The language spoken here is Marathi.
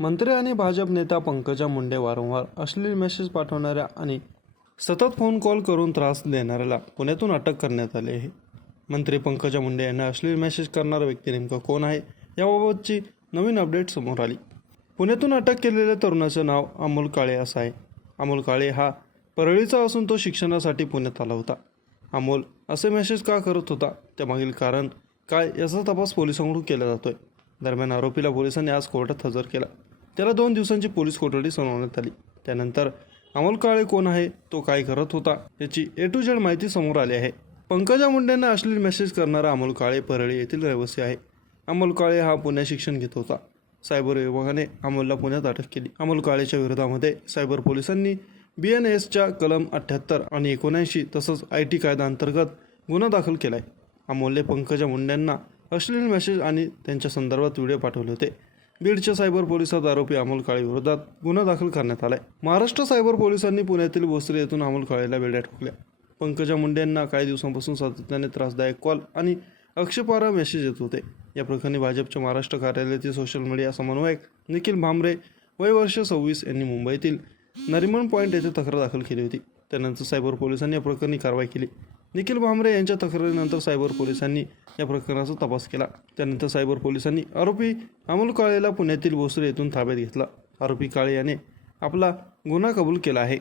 मंत्री आणि भाजप नेता पंकजा मुंडे वारंवार अश्लील मेसेज पाठवणाऱ्या आणि सतत फोन कॉल करून त्रास देणाऱ्याला पुण्यातून अटक करण्यात आली आहे. मंत्री पंकजा मुंडे यांना अश्लील मेसेज करणारा व्यक्ती नेमका कोण आहे याबाबतची नवीन अपडेट समोर आली. पुण्यातून अटक केलेल्या तरुणाचं नाव अमोल काळे असं आहे. अमोल काळे हा परळीचा असून तो शिक्षणासाठी पुण्यात आला होता. अमोल असे मेसेज का करत होता त्यामागील कारण काय याचा तपास पोलिसांकडून केला जातोय. दरम्यान आरोपीला पोलिसांनी आज कोर्टात हजर केला. त्याला दोन दिवसांची पोलीस कोठडी सुनावण्यात आली. त्यानंतर अमोल काळे कोण आहे? तो काय करत होता? याची ए टू झेड माहिती समोर आली आहे. पंकजा मुंडेंना अश्लील मेसेज करणारा अमोल काळे परळी येथील रहिवासी आहे. अमोल काळे हा पुण्यात शिक्षण घेत होता. सायबर विभागाने अमोलला पुण्यात अटक केली. अमोल काळेच्या विरोधामध्ये सायबर पोलिसांनी बी एन एसच्या कलम अठ्ठ्याहत्तर आणि एकोणऐंशी तसंच आय टी कायद्याअंतर्गत गुन्हा दाखल केला आहे अमोलने पंकजा मुंडेंना अश्लील मेसेज आणि त्यांच्या संदर्भात व्हिडिओ पाठवले होते. बीडच्या सायबर पोलिसात आरोपी अमोल काळेविरोधात गुन्हा दाखल करण्यात आलाय. महाराष्ट्र सायबर पोलिसांनी पुण्यातील भोसरी येथून अमोल काळेला बेड्या ठोकल्या. पंकजा मुंडे यांना काही दिवसांपासून सातत्याने त्रासदायक कॉल आणि अक्षपारा मेसेज येत होते. या प्रकरणी भाजपच्या महाराष्ट्र कार्यालयातील सोशल मीडिया समन्वयक निखिल भांबरे वय वर्ष सव्वीस यांनी मुंबईतील नरिमन पॉईंट येथे तक्रार दाखल केली होती. त्यानंतर सायबर पोलिसांनी या प्रकरणी कारवाई केली. निखिल भांबरे यांच्या तक्रारीनंतर सायबर पोलिसांनी या प्रकरणाचा तपास केला. त्यानंतर सायबर पोलिसांनी आरोपी अमोल काळेला पुण्यातील भोसरे येथून ताब्यात घेतला. आरोपी काळे याने आपला गुन्हा कबूल केला आहे.